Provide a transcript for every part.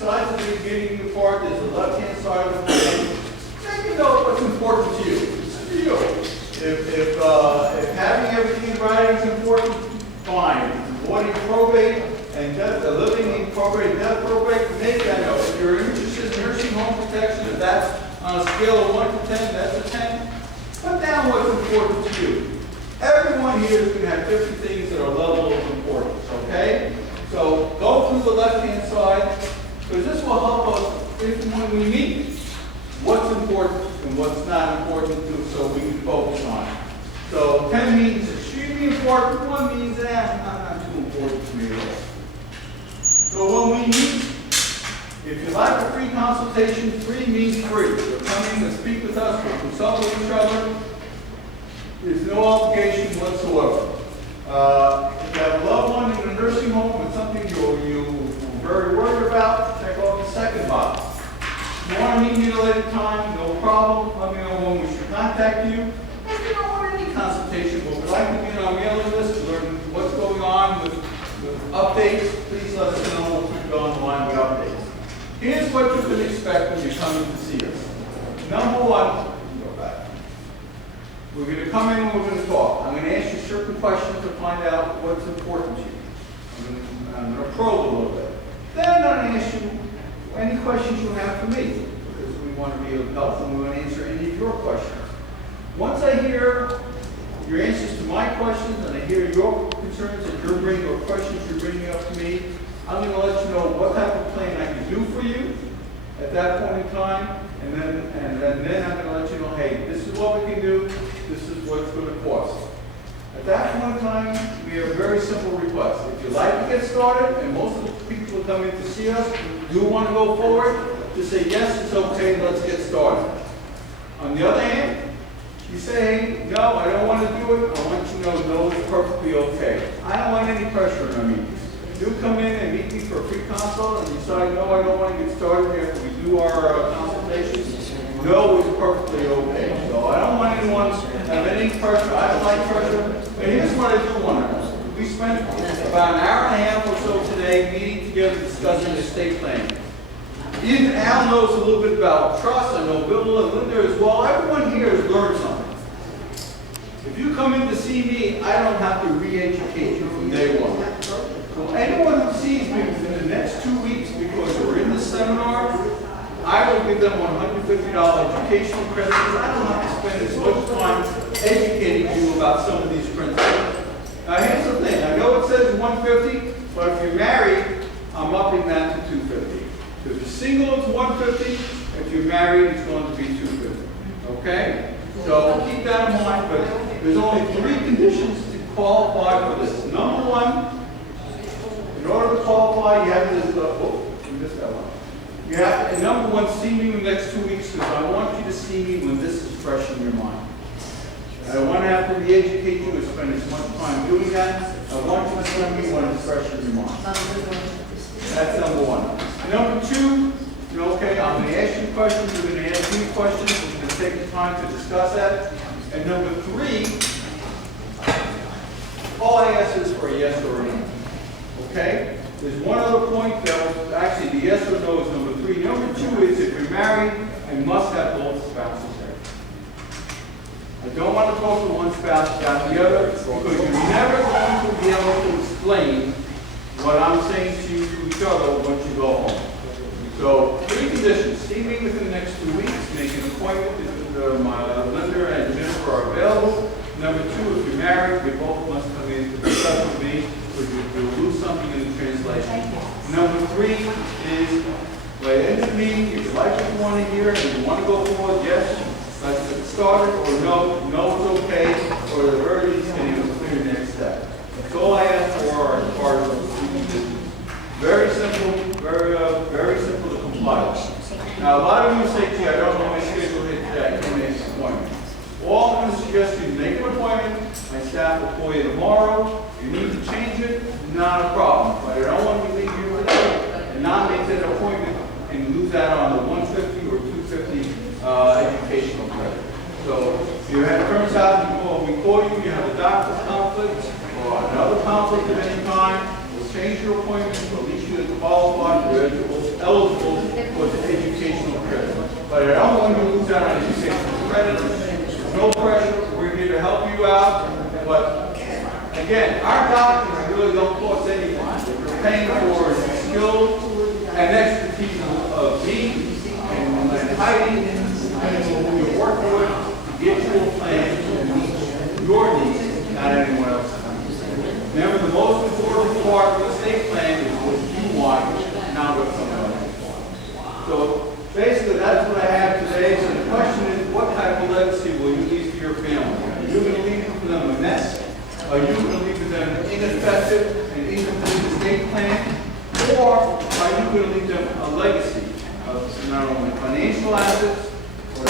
besides the beginning part, there's the left-hand side of the plan. Take a note what's important to you. It's to you. If having everything in writing is important, fine. Avoiding probate and death, living in probate and death probate, make that note. If you're interested in nursing home protection, if that's on a scale of 1 to 10, that's a 10. Put down what's important to you. Everyone here is going to have different things that are level of importance, okay? So go through the left-hand side, because this will help us if and when we meet what's important and what's not important to, so we can focus on it. So 10 means extremely important, 1 means not too important to me at all. So when we meet, if you like a free consultation, free means free. You're coming to speak with us, we'll consult with each other. There's no obligation whatsoever. If you have a loved one in a nursing home with something you're very worried about, check off the second box. If you want to meet me at a later time, no problem. Let me know when we should contact you. If you don't want any consultation, but would like to be on our mailing list to learn what's going on with updates, please let us know. We'll keep you on the line with updates. Here's what you can expect when you're coming to see us. Number one, go back. We're going to come in and we're going to talk. I'm going to ask you certain questions to find out what's important to you. I'm going to probe a little bit. Then I'm going to ask you any questions you have for me, because we want to be of help and we want to answer any of your questions. Once I hear your answers to my questions and I hear your concerns that you're bringing or questions you're bringing up to me, I'm going to let you know what type of plan I can do for you at that point in time, and then I'm going to let you know, hey, this is what we can do, this is what it's going to cost. At that point in time, we have a very simple request. If you'd like to get started, and most of the people who come in to see us do want to go forward, just say, yes, it's okay, let's get started. On the other hand, you say, hey, no, I don't want to do it, I want you to know, no, it's perfectly okay. I don't want any pressure on our meetings. You come in and meet me for a free consult and decide, no, I don't want to get started after we do our consultations. No, it's perfectly okay. So I don't want anyone to have any pressure. I don't like pressure. But here's what I do want to know. We spent about an hour and a half or so today meeting together discussing estate planning. Even Al knows a little bit about trust. I know Bill and Linda as well. Everyone here has learned something. If you come in to see me, I don't have to re-educate you from day one. So anyone who sees me within the next 2 weeks because we're in this seminar, I will give them $150 educational credits because I don't have to spend as much time educating you about some of these principles. Now here's the thing, I know it says 150, but if you're married, I'm upping that to 250. If you're single, it's 150. If you're married, it's going to be 250. Okay? So keep that in mind, but there's only 3 conditions to qualify for this. Number 1, in order to qualify, you have to, you missed that one. You have to, number 1, see me in the next 2 weeks because I want you to see me when this is fresh in your mind. I don't want to have to re-educate you and spend as much time doing that. I want you to see me when it's fresh in your mind. That's number 1. Number 2, okay, I'm going to ask you questions, you're going to ask me questions, we're going to take the time to discuss that. And number 3, all I ask is for a yes or a no. Okay? There's one other point that was actually the yes or no is number 3. Number 2 is if you're married, I must have both spouses there. I don't want to talk to one spouse about the other because you're never going to be able to explain what I'm saying to you to each other once you go home. So 3 conditions. See me within the next 2 weeks. Make an appointment if my lender and Jennifer are available. Number 2, if you're married, you both must come in to discuss with me because you'll lose something in the translation. Number 3 is by the end of the meeting, if you like what you want to hear and you want to go forward, yes, let's get started, or no, no is okay, or the very least, can you clear the next step. That's all I ask for as part of the conditions. Very simple, very simple to comply with. Now, a lot of you say, gee, I don't know my schedule today, I can make an appointment. All I'm going to suggest you make an appointment. My staff will call you tomorrow. If you need to change it, not a problem. But I don't want you to leave here today and not make that appointment and lose out on the 150 or 250 educational credit. So if you have turns out we call you, you have a doctor's conflict or another conflict of any kind, we'll change your appointment, release you to qualify for eligible eligible for the educational credit. But I don't want you to lose out on educational credit. There's no pressure. We're here to help you out. But again, our doctors really don't cost anything. We're paying for skills and expertise of me and Heidi and who you're working with to get you a plan to meet your needs, not anyone else's. Remember, the most important part of the state plan is what you want, not what someone else wants. So basically, that's what I have today. So the question is, what type of legacy will you leave for your family? Are you going to leave for them a mess? Are you going to leave for them ineffective and incomplete estate plan? Or are you going to leave them a legacy of not only financial assets, or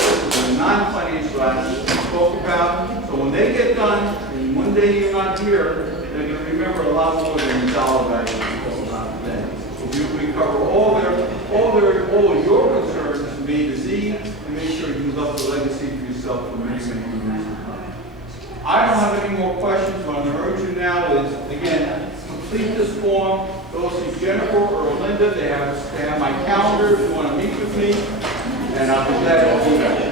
non-financial assets we spoke about? So when they get done, and one day you're not here, they're going to remember a lot more than the dollar value we spoke about today. So we cover all of your concerns from A to Z, and make sure you left a legacy for yourself for many, many years to come. I don't have any more questions. What I'm going to urge you now is, again, complete this form. Go see Jennifer or Linda. They have my calendar if you want to meet with me, and I'll be glad to do that.